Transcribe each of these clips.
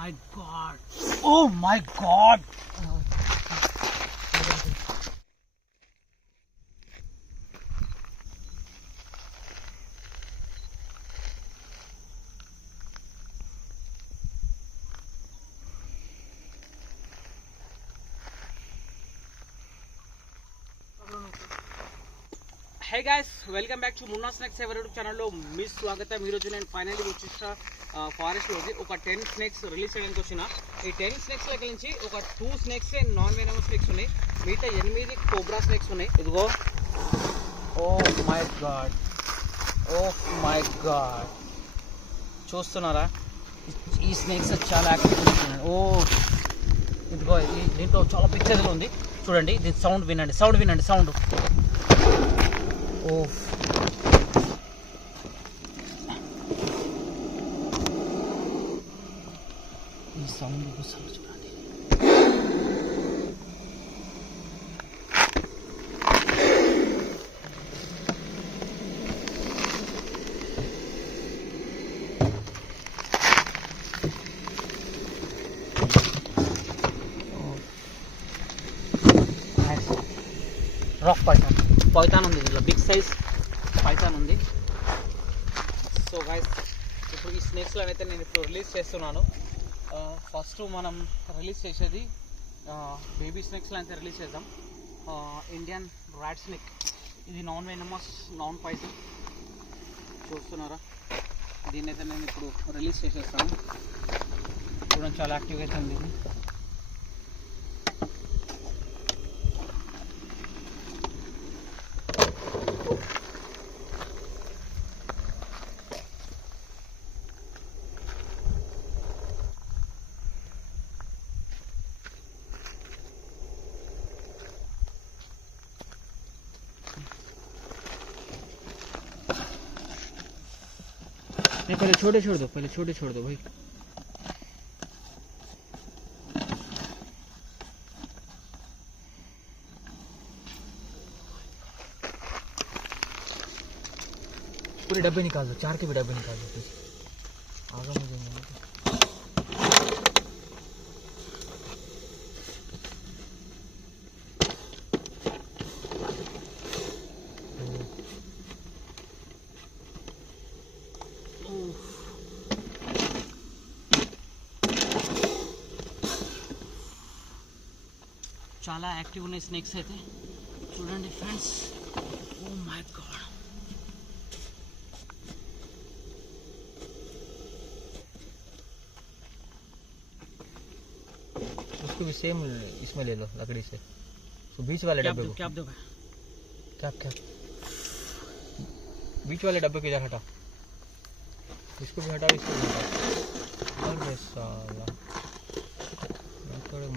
my god. Oh my god. Hey guys, welcome back to Munna snakes ever YouTube ఛానల్లో మీ స్వాగతం. ఈరోజు నేను ఫైనల్లీ వచ్చేసిన ఫారెస్ట్లోకి ఒక 10 స్నేక్స్ రిలీజ్ చేయడానికి వచ్చిన. ఈ 10 స్నేక్స్ దగ్గర నుంచి ఒక 2 స్నేక్స్ నాన్ వెనమస్ స్నేక్స్ ఉన్నాయి, మిగతా 8 కోబ్రా స్నేక్స్ ఉన్నాయి. ఇదిగో, oh my god, oh my god, చూస్తున్నారా? ఈ స్నేక్స్ చాలా యాక్టివ్ ఉంటున్నాయి. ఓ ఇదిగో, దీంట్లో చాలా పిక్చర్గా ఉంది చూడండి. ఇది సౌండ్ వినండి, సౌండ్ వినండి, సౌండ్. ఓ ఈ సౌండ్ చూడండి. రాక్ పైథాన్ ఉంది, దీంట్లో బిగ్ సైజ్ పైథాన్ ఉంది. సో గైస్, ఇప్పుడు ఈ స్నేక్స్లో అయితే నేను ఇప్పుడు రిలీజ్ చేస్తున్నాను. ఫస్ట్ మనం రిలీజ్ చేసేది బేబీ స్నేక్స్లో అయితే రిలీజ్ చేద్దాం. ఇండియన్ ర్యాట్ స్నేక్, ఇది నాన్ వెనమస్, నాన్ పైథాన్. చూస్తున్నారా? దీన్ని అయితే నేను ఇప్పుడు రిలీజ్ చేసేస్తాను. చూడండి, చాలా యాక్టివ్గా అయితే ఉంది. पहले छोटे छोड़ दो, पहले छोटे छोड़ दो भाई. पूरे डब्बे निकाल दो, 4 के भी डब्बे निकाल दो प्लीज. आगे मुझे చాలా యాక్టివ్ ఉన్నాయి స్నేక్స్ అయితే. చూడండి ఫ్రెండ్స్, ఓ మై గాడ్. उसको भी सेम इसमें ले लो, लकड़ी से. तो बीच वाले डब्बे को कैप दो, कैप बीच वाले डब्बे को इधर हटाओ. इसको भी हटाओ, इसको भी हटाओ. अरे साला, थोड़े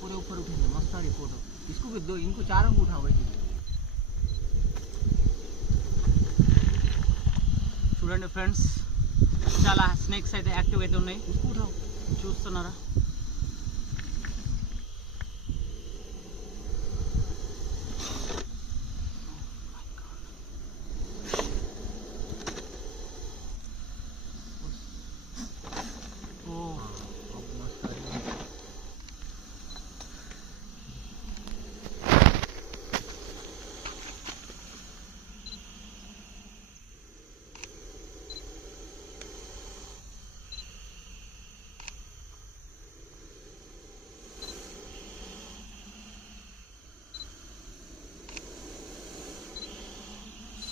पूरे ऊपर उठेंगे. मस्त सारी फोटो. इसको भी दो, इनको चारों को उठाओ. చూడండి ఫ్రెండ్స్, చాలా స్నేక్స్ అయితే యాక్టివ్ అయితే ఉన్నాయి. చూస్తున్నారా?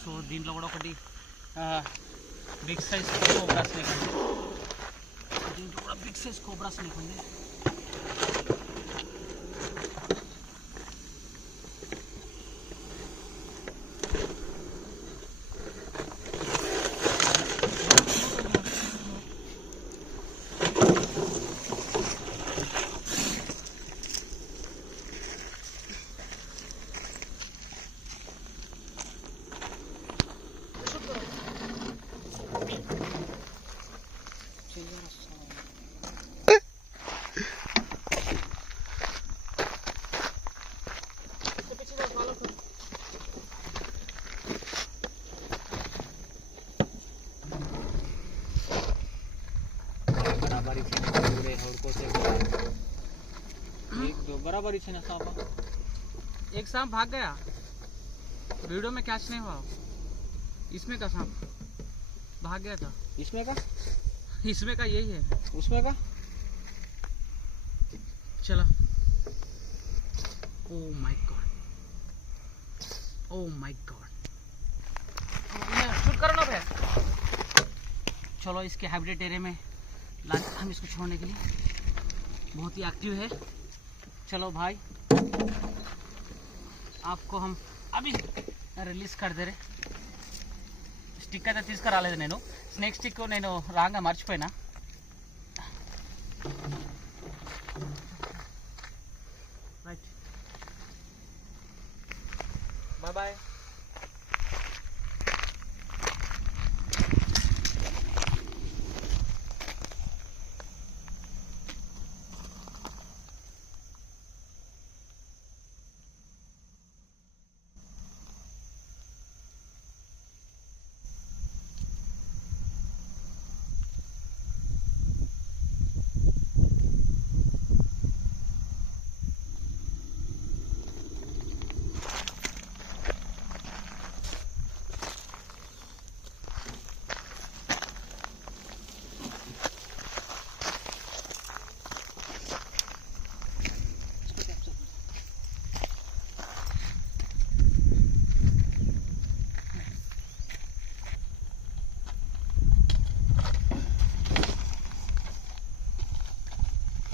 సో దీంట్లో కూడా ఒకటి బిగ్ సైజ్ కోబ్రా స్నేక్ ఉంది. దీంట్లో కూడా బిగ్ సైజ్ కోబ్రా స్నేక్ ఉంది. बराबर ही ना सांप। एक सांप भाग गया, वीडियो में कैच नहीं हुआ। इसमें का सांप भाग गया था। इसमें का यही है। उसमें का चलो। Oh my God, oh my God, shoot करो ना भाई। चलो इसके हैबिटेट एरिया में हम इसको छोड़ने के लिए, बहुत ही एक्टिव है। चलो भाई, आपको हम अभी रिलीज कर दे रहे। స్టిక్ అయితే తీసుకురాలేదు నేను, స్నేక్ స్టిక్ నేను రాగా మర్చిపోయినా. Right, bye bye.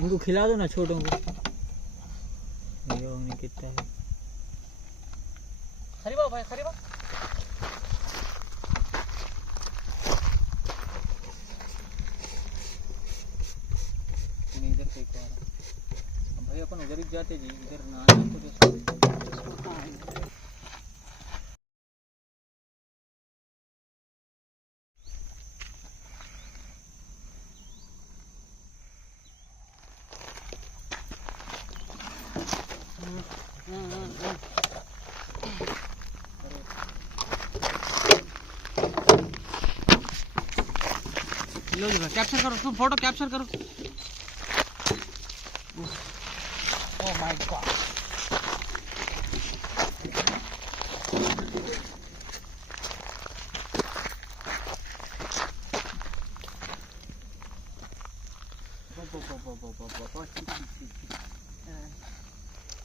इनको खिला दो ना छोटों को। ये कितना है। खरीबा भाई, खरीबा। इधर से भाई अपन उधर ही जाते जी, इधर ना लो जी भाई, कैप्चर करो, तुम फोटो कैप्चर करो। ओह माय गॉड,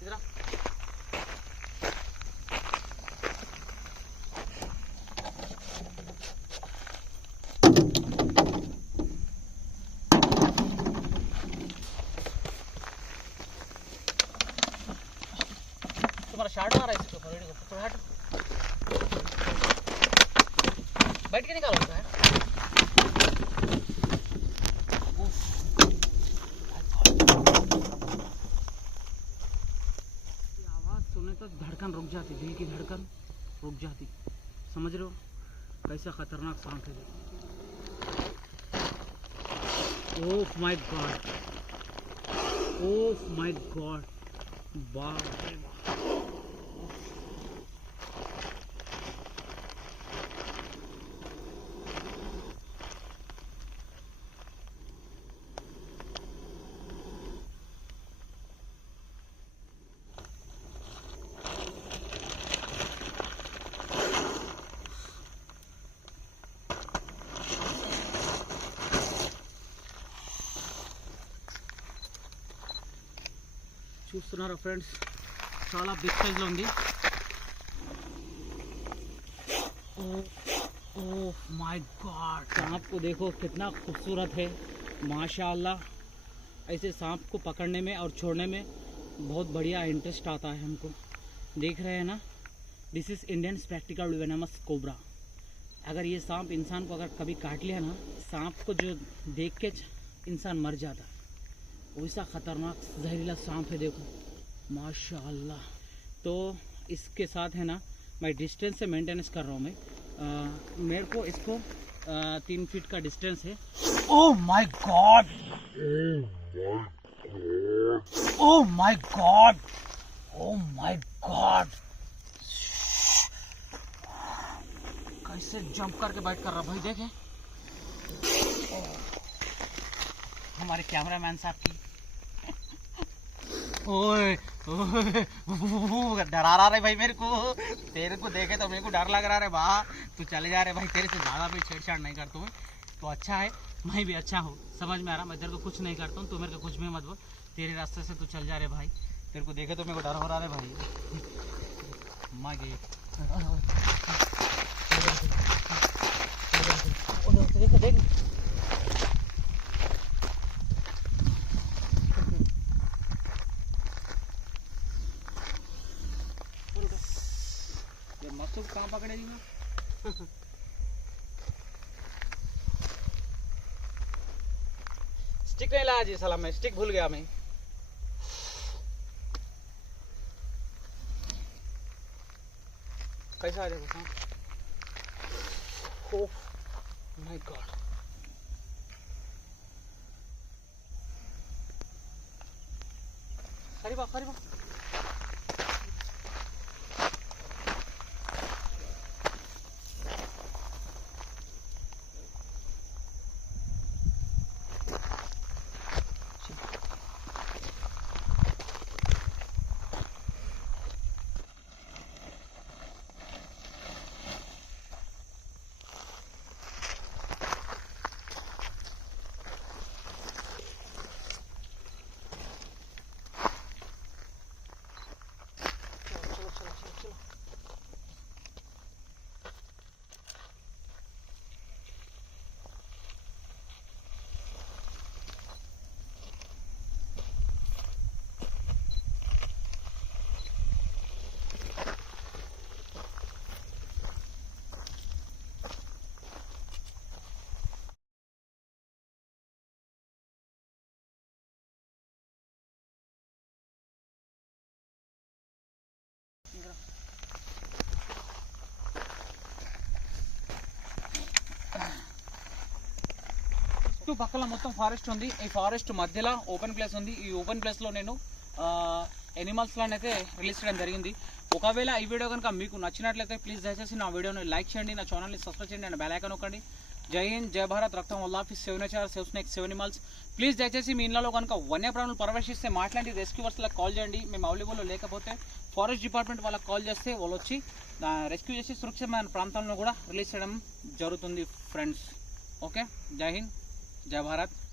इधर आ। तुम्हारा शार्ट मारा है इसको, रेडी को थोड़ा हट, बैठ के निकालो है। आवाज सुने तो धड़कन रुक जाती, दिल की धड़कन रुक जाती। समझ रहे हो कैसा खतरनाक सांप है। Oh my God, oh my God, बाप रे बाप। చూస్తున్నారా ఫ్రెండ్స్, చాలా బిగ్ సైజ్ లో ఉంది. ओह माय गॉड, सांप को देखो कितना खूबसूरत है माशाल्लाह। ऐसे सांप को पकड़ने में और छोड़ने में बहुत बढ़िया इंटरेस्ट आता है हमको। देख रहे हैं ना, this is Indian practical venomous cobra. अगर ये सांप इंसान को अगर कभी काट लिया ना, सांप को जो देख के इंसान मर जाता है, वैसा ख़तरनाक जहरीला सांप है देखो माशाल्लाह। तो इसके साथ है ना, मैं डिस्टेंस से मेंटेनेंस कर रहा हूँ। मैं मेरे को इसको 3 फीट का डिस्टेंस है। Oh my God, oh my God, oh my God, कैसे जंप करके बैठ कर रहा भाई, देखे हमारे कैमरामैन साहब की ओए ओए, डरा रहा है भाई मेरे को। तेरे को देखे तो मेरे को डर लग रहा है। वाह तू चले जा रहे भाई, तेरे से ज़्यादा भी छेड़छाड़ नहीं करता हूँ तो अच्छा है। मैं भी अच्छा हूँ, समझ में आ रहा। मैं तेरे को कुछ नहीं करता हूँ, तू मेरे को कुछ भी मत बोल। तेरे रास्ते से तू चल जा रहे भाई, तेरे को देखे तो मेरे को डर हो रहा है भाई। मैं गई देख देख। ये मत कहाँ पकड़ेगी मैं। स्टिक नहीं लाया जी साला, मैं स्टिक भूल गया मैं। कैसा आ जाएगा? Oh my God. अरे वाह अरे वाह। చుట్టూ పక్కల మొత్తం ఫారెస్ట్ ఉంది. ఈ ఫారెస్ట్ మధ్యలో ఓపెన్ ప్లేస్ ఉంది. ఈ ఓపెన్ ప్లేస్లో నేను ఎనిమల్స్లను అయితే రిలీజ్ చేయడం జరిగింది. ఒకవేళ ఈ వీడియో కనుక మీకు నచ్చినట్లయితే ప్లీజ్ దయచేసి నా వీడియోని లైక్ చేయండి, నా ఛానల్ని సబ్స్క్రైబ్ చేయండి అండ్ బెల్ ఐకాన్ నొక్కండి. జై హింద్, జై భారత్, రక్తం వల్లాఫీస్, save nature, save snakes, save animals. Please దయచేసి మీ ఇళ్ళలో కనుక వన్యప్రాణులు ప్రవేశిస్తే మాట్లాడి రెస్క్యూవర్స్లకు కాల్ చేయండి. మేము అవైలబుల్లో లేకపోతే ఫారెస్ట్ డిపార్ట్మెంట్ వాళ్ళకి కాల్ చేస్తే వాళ్ళు వచ్చి రెస్క్యూ చేసి సురక్షితమైన ప్రాంతంలో కూడా రిలీజ్ చేయడం జరుగుతుంది ఫ్రెండ్స్. ఓకే, జై హింద్, జై భారత్.